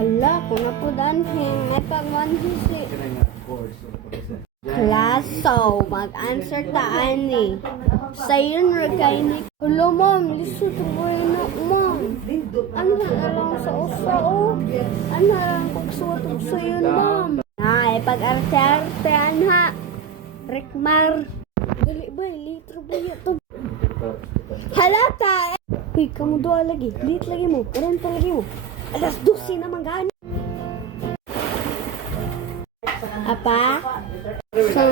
Hala, kung na po danhin, may pag-1 Class, so, mag-answer ta ani. Sayon regainik. Hello, ma'am. Lisod ko na, ma'am. Ano na lang sa usa, oh. Ano na lang kung suwatog sayon, ma'am. Ay, pag-arte-arte, anha. Rekmar. Dali ba, litro ba ito? Halata! Uy, kamu doa lagi. Lit lagi mo. Karenta lagi mo. Alas 12 naman gani. Apa? So,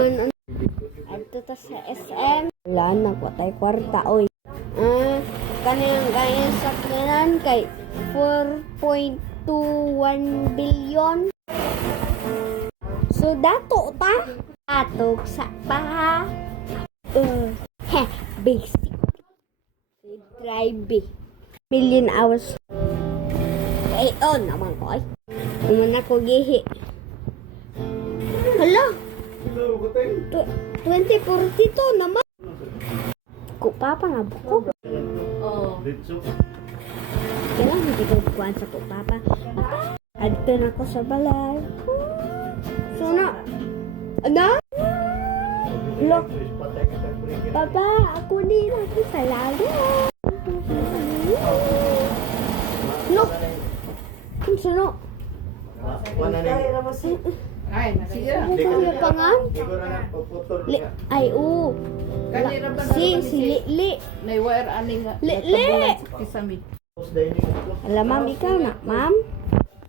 adto ta sa SM. Wala na ko tay kwarta, oy. Kanang kaya sa kanan kay 4.21 billion. So, dato ta. Atok sa pa. Basic. Drive. Million hours. Eh, oh, naman ko ay. Naman ako gihi. Hala. 2042 naman. Ko papa nga buko. Oo. Kaya hindi ko kuwan sa ko papa. Papa, adto na ko sa balay. So na. Ano? Look. Papa, ako din ako sa lago. Look. Kinsa no? Ay, sige. Ano pangan? Ay, oo. Si Li. May wire aning Li. kisami. Alam, ma'am, ikaw na. Ma'am?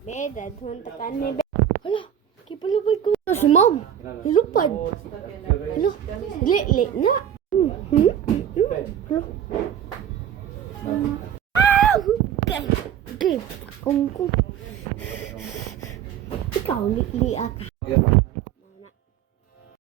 Be, dadhon takan ni Be. Hala, kipalubay ko. Si ma'am. Lupad. Hala, li na. Hala. Okay. Kung ikaw, li ka.